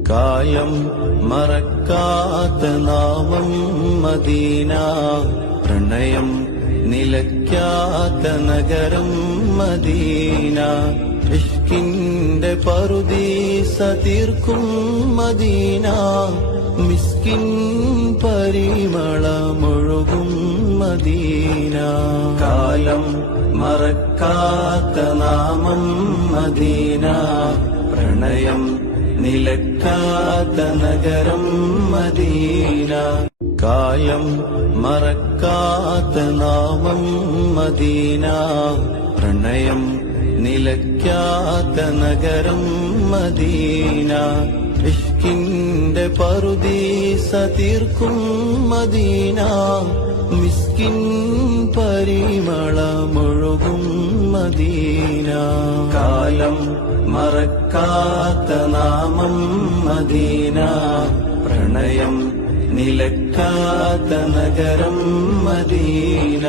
കാലം മറക്കാത്ത നാമം മദീന, പ്രണയം നിലയ്ക്കാത്ത നഗരം മദീന. ഇഷ്കിന്റെ പറുദീസ തീർക്കും മദീന, മിസ്കിൻ പരിമളമൊഴുകും മദീന. കാലം മറക്കാത്ത നാമം മദീന, പ്രണയം നിലയ്ക്കാത്ത നഗരം മദീന. കാലം മറക്കാത്ത നാമം മദീന, പ്രണയം നിലയ്ക്കാത്ത നഗരം മദീന. ഇഷ്കിന്റെ പറുദീസ തീർക്കും മദീന, മിസ്കിൻ പരിമളമൊഴുകും മദീന. കാലം മറക്കാത്ത നാമം മദീന, പ്രണയം നിലയ്ക്കാത്ത നഗരം മദീന.